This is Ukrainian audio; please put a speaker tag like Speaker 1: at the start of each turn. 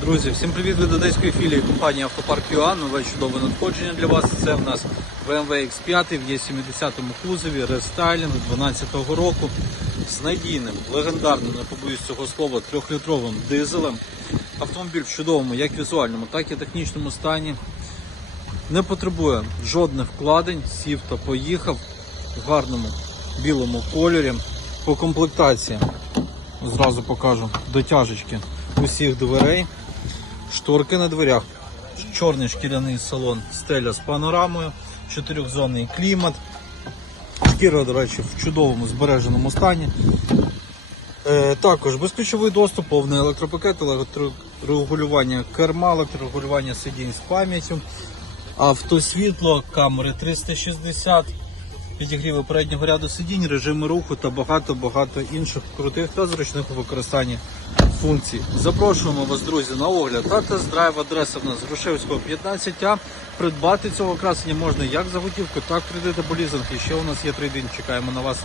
Speaker 1: Друзі, всім привіт від одеської філії компанії Автопарк ЮА. Нове чудове надходження для вас. Це в нас BMW X5 в Є70 кузові, рестайлінг 12-го року з надійним, легендарним, не побоюсь цього слова, трьохлітровим дизелем. Автомобіль в чудовому як візуальному, так і технічному стані. Не потребує жодних вкладень, сів та поїхав в гарному білому кольорі. По комплектації зразу покажу дотяжечки усіх дверей, шторки на дверях, чорний шкіряний салон, стеля з панорамою, чотирьохзонний клімат. Шкіра, до речі, в чудовому збереженому стані. Е, також безключовий доступ, повний електропакет, електрорегулювання керма, електрорегулювання сидінь з пам'яттю, автосвітло, камери 360, підігріви переднього ряду сидінь, режими руху та багато-багато інших крутих та зручних у використанні функцій. Запрошуємо вас, друзі, на огляд та тест-драйв. Адреса в нас Грушевського 15А. Придбати цього красення можна як за готівку, так кредит або лізинг. І ще у нас є трейдинг. Чекаємо на вас.